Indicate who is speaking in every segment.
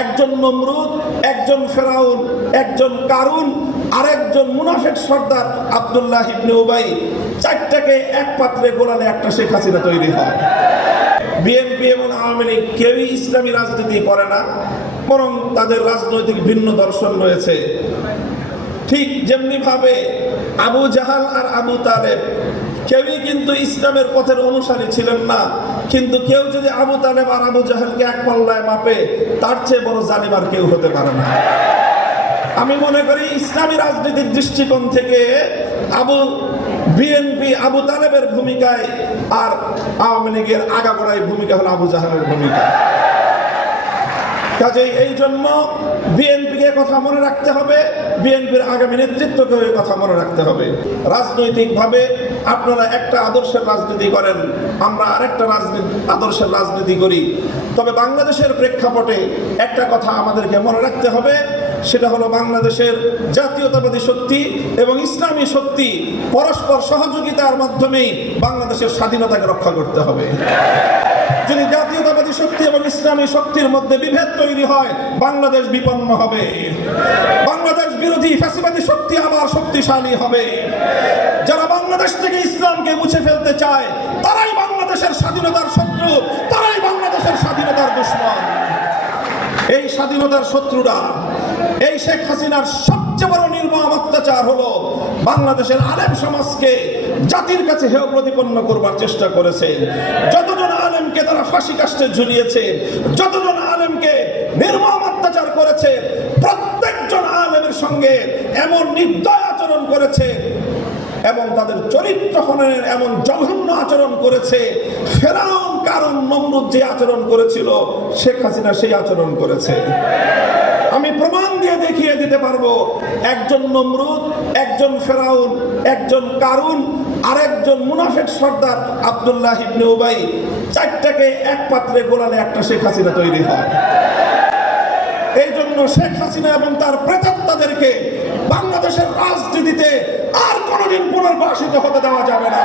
Speaker 1: একজন নমরুদ, একজন ফেরাউন, একজন কারুন, আরেকজন মুনাফেক সর্দার আবদুল্লাহ ইবনে উবাই। চারটাকে এক পাত্রে গোলালে একটা শেখ হাসিনা তৈরি হয়। বিএনপি এবং আওয়ামী লীগ কেউই ইসলামী রাজনীতি করে না, বরং তাদের রাজনৈতিক ভিন্ন দর্শন রয়েছে। ঠিক যেমনি ভাবে আবু জাহাল আর আবু তালেব কেউই কিন্তু ইসলামের পথের অনুসারী ছিলেন না কিন্তু কেউ যদি আবু তালেব আর আবু জাহালকে এক পাল্লায় মাপে, তার চেয়ে বড় আর কেউ হতে পারে না। আমি মনে করি ইসলামী রাজনীতির দৃষ্টিকোণ থেকে আবু, বিএনপি আবু তালেবের ভূমিকায় আর আওয়ামী লীগের আগাগোড়ায় ভূমিকা হলো আবু জাহালের ভূমিকা। কাজেই এই জন্য বিএনপিকে কথা মনে রাখতে হবে, বিএনপির আগামী নেতৃত্বকে কথা মনে রাখতে হবে। রাজনৈতিকভাবে আপনারা একটা আদর্শের রাজনীতি করেন, আমরা আরেকটা রাজনীতি আদর্শের রাজনীতি করি। তবে বাংলাদেশের প্রেক্ষাপটে একটা কথা আমাদেরকে মনে রাখতে হবে, সেটা হলো বাংলাদেশের জাতীয়তাবাদী শক্তি এবং ইসলামী শক্তি পরস্পর সহযোগিতার মাধ্যমেই বাংলাদেশের স্বাধীনতাকে রক্ষা করতে হবে। যদি জাতীয়তাবাদী শক্তি এবং ইসলামী শক্তির মধ্যে বিভেদ তৈরি হয়, বাংলাদেশ বিপন্ন হবে। বাংলাদেশ বিরোধী ফ্যাসিবাদী শক্তি আবার শক্তিশালী হবে। বাংলাদেশ থেকে ইসলামকে মুছে ফেলতে চায়, তারাই বাংলাদেশের স্বাধীনতার শত্রু, তারাই বাংলাদেশের স্বাধীনতার দুশ্মন। এই স্বাধীনতার শত্রুরা, এই শেখ হাসিনার সবচেয়ে বড় নির্মম অত্যাচার হলো বাংলাদেশের আলেম সমাজকে জাতির কাছে হেয় প্রতিপন্ন করবার চেষ্টা করেছে। যতজন আলেমকে তারা ফাঁসি কাষ্টে ঝুলিয়েছে, যতজন আলেমকে নির্মম অত্যাচার করেছে, প্রত্যেকজন আলেমের সঙ্গে এমন নির্দয় আচরণ করেছে এবং তাদের চরিত্র হননের এমন জঘন্য আচরণ করেছে। ফেরাউন কারণ নমরুদ যে আচরণ করেছিল, শেখ হাসিনা সেই আচরণ করেছে। আমি প্রমাণ দিয়ে দেখিয়ে দিতে পারব, একজন নমরুদ, একজন ফেরাউন, একজন কারুন, আরেকজন মুনাফেক সর্দার আব্দুল্লাহ ইবনে উবাই, চারটাকে এক পাত্রে গোলালে একটা শেখ হাসিনা তৈরি হয়। এই জন্য শেখ হাসিনা এবং তার প্রেতাত্মাদেরকে বাংলাদেশের রাজনীতিতে আর কোনোদিন পুনর্বাসিত হতে দেওয়া যাবে না।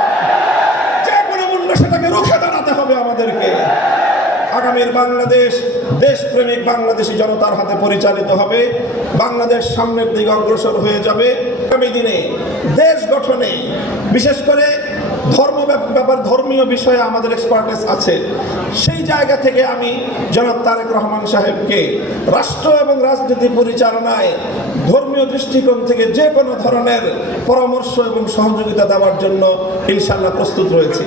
Speaker 1: যে কোনো মূল্য সেটাকে রুখে দাঁড়াতে হবে আমাদেরকে। আগামীর বাংলাদেশ, দেশপ্রেমিক বাংলাদেশি জনতার হাতে পরিচালিত হবে। বাংলাদেশ সামনের দিকে অগ্রসর হয়ে যাবে। আগামী দিনে দেশ গঠনে, বিশেষ করে ধর্ম ব্যাপ- ব্যাপার, ধর্মীয় বিষয়ে আমাদের এক্সপার্টেস আছে। সেই জায়গা থেকে আমি জনাব তারেক রহমান সাহেবকে রাষ্ট্র এবং রাজনীতি পরিচালনায় ধর্মীয় দৃষ্টিকোণ থেকে যে কোনো ধরনের পরামর্শ এবং সহযোগিতা দেওয়ার জন্য ইনশাল্লাহ প্রস্তুত রয়েছি।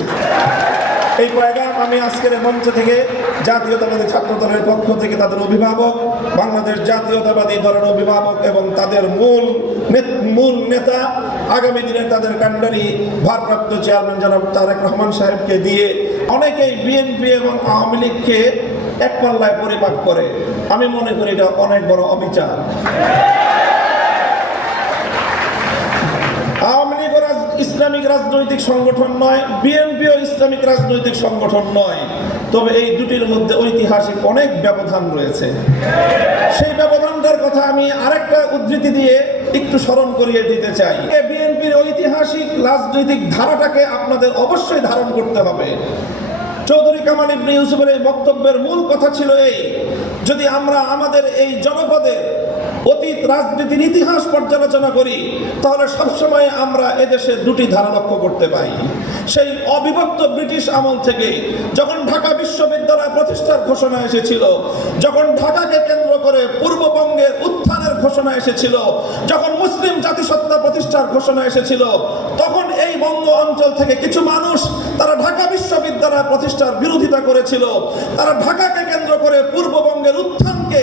Speaker 1: এই পয়গাম আমি আজকের মঞ্চ থেকে জাতীয়তাবাদী ছাত্র দলের পক্ষ থেকে তাদের অভিভাবক, বাংলাদেশ জাতীয়তাবাদী দলের অভিভাবক এবং তাদের মূল মূল নেতা আগামী দিনে তাদের কাণ্ডারি ভারপ্রাপ্ত চেয়ারম্যান জনাব তারেক রহমান সাহেবকে দিয়ে অনেকেই বিএনপি এবং আওয়ামী লীগকে এক পাল্লায় পরিমাপ করে। আমি মনে করি এটা অনেক বড় অবিচার। রাজনৈতিক সংগঠন নয় বিএনপিও ইসলামিক রাজনৈতিক সংগঠন নয়। তবে এই দুটির মধ্যে ঐতিহাসিক অনেক ব্যবধান রয়েছে। সেই ব্যবধানটার কথা আমি আরেকটা উদ্ধৃতি দিয়ে একটু স্মরণ করিয়ে দিতে চাই। বিএনপির ঐতিহাসিক রাজনৈতিক ধারাটাকে আপনাদের অবশ্যই ধারণ করতে হবে। চৌধুরী কামাল ইবনে ইউসুফের এই বক্তব্যের মূল কথা ছিল এই, যদি আমরা আমাদের এই জনপদের অতীত রাজনীতির ইতিহাস পর্যালোচনা করি, তাহলে সবসময় আমরা এদেশে দুটি ধারা লক্ষ্য করতে পাই সেই অবিভক্ত ব্রিটিশ আমল থেকে যখন ঢাকা বিশ্ববিদ্যালয় প্রতিষ্ঠার ঘোষণা এসেছিল, যখন ঢাকাকে কেন্দ্র করে পূর্ববঙ্গের উত্থানের ঘোষণা এসেছিল, যখন মুসলিম জাতিসত্তা প্রতিষ্ঠার ঘোষণা এসেছিল, তখন এই বঙ্গ অঞ্চল থেকে কিছু মানুষ তারা ঢাকা বিশ্ববিদ্যালয় প্রতিষ্ঠার বিরোধিতা করেছিল। তারা ঢাকাকে কেন্দ্র করে পূর্ববঙ্গের উত্থানকে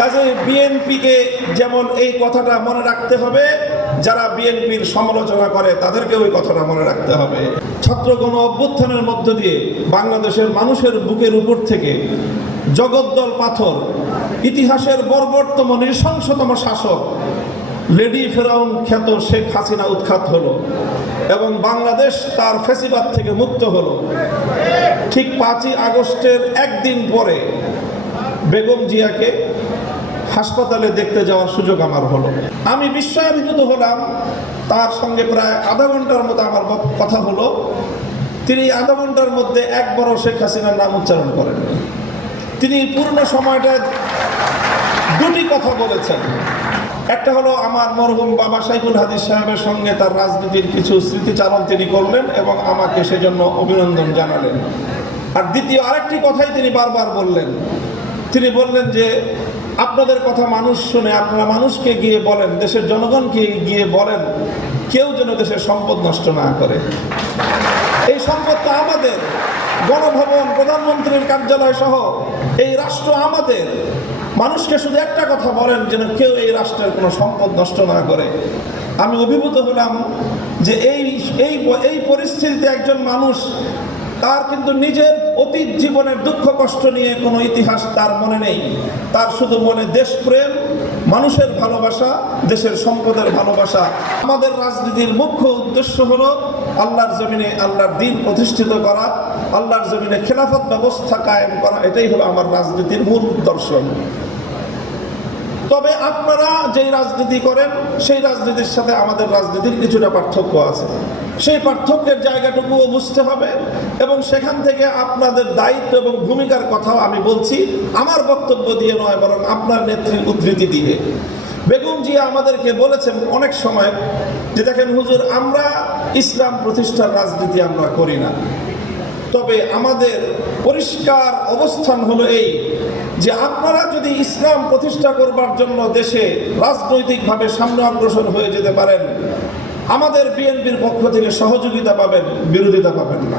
Speaker 1: কাজে বিএনপিকে যেমন এই কথাটা মনে রাখতে হবে, যারা বিএনপির সমালোচনা করে তাদেরকে ওই কথাটা মনে রাখতে হবে। ছাত্র গণ অভ্যুত্থানের মধ্য দিয়ে বাংলাদেশের মানুষের বুকের উপর থেকে জগদ্দল পাথর, ইতিহাসের বর্বরতম নৃশংসতম শাসক, লেডি ফেরাউন খ্যাত শেখ হাসিনা উৎখাত হলো এবং বাংলাদেশ তার ফেসিবাদ থেকে মুক্ত হলো। ঠিক পাঁচই আগস্টের একদিন পরে বেগম জিয়াকে হাসপাতালে দেখতে যাওয়ার সুযোগ আমার হলো। আমি বিস্ময়াভিভূত হলাম, তার সঙ্গে প্রায় আধা ঘণ্টার মতো আমার কথা হলো। তিনি আধা ঘণ্টার মধ্যে একবারও শেখ হাসিনার নাম উচ্চারণ করেন। তিনি পূর্ণ সময়টা দুটি কথা বলেছেন। একটা হলো, আমার মরহুম বাবা সাইফুল হাদিস সাহেবের সঙ্গে তার রাজনীতির কিছু স্মৃতিচারণ তিনি করলেন এবং আমাকে সেজন্য অভিনন্দন জানালেন। আর দ্বিতীয় আরেকটি কথাই তিনি বারবার বললেন। তিনি বললেন যে আপনাদের কথা মানুষ শুনে, আপনারা মানুষকে গিয়ে বলেন, দেশের জনগণকে গিয়ে বলেন, কেউ যেন দেশের সম্পদ নষ্ট না করে। এই সম্পদটা আমাদের, গণভবন, প্রধানমন্ত্রীর কার্যালয় সহ এই রাষ্ট্র আমাদের। মানুষকে শুধু একটা কথা বলেন, যেন কেউ এই রাষ্ট্রের কোনো সম্পদ নষ্ট না করে। আমি অভিভূত হলাম যে এই এই পরিস্থিতিতে একজন মানুষ তার কিন্তু নিজের অতীত জীবনের দুঃখ, কষ্ট নিয়ে কোনো ইতিহাস তার মনে নেই। তার শুধু মনে দেশপ্রেম, মানুষের ভালোবাসা, দেশের সম্পদের ভালোবাসা। আমাদের রাজনীতির মুখ্য উদ্দেশ্য হলো আল্লাহর জমিনে আল্লাহর দিন প্রতিষ্ঠিত করা, আল্লাহর জমিনে খেলাফত ব্যবস্থা কায়েম করা, এটাই হলো আমার রাজনীতির মূল দর্শন। তবে আপনারা যেই রাজনীতি করেন, সেই রাজনীতির সাথে আমাদের রাজনীতির কিছুটা পার্থক্য আছে। সেই পার্থক্যের জায়গাটুকুও বুঝতে হবে এবং সেখান থেকে আপনাদের দায়িত্ব এবং ভূমিকার কথাও আমি বলছি, আমার বক্তব্য দিয়ে নয়, বরং আপনার নেত্রীর উদ্ধৃতি দিয়ে। বেগম জিয়া আমাদেরকে বলেছেন অনেক সময় যে, দেখেন হুজুর, আমরা ইসলাম প্রতিষ্ঠার রাজনীতি আমরা করি না। তবে আমাদের পরিষ্কার অবস্থান হলো এই যে, আপনারা যদি ইসলাম প্রতিষ্ঠা করবার জন্য দেশে রাজনৈতিকভাবে সামনে অগ্রসর হয়ে যেতে পারেন আমাদের বিএনপির পক্ষ থেকে সহযোগিতা পাবেন বিরোধিতা পাবেন না।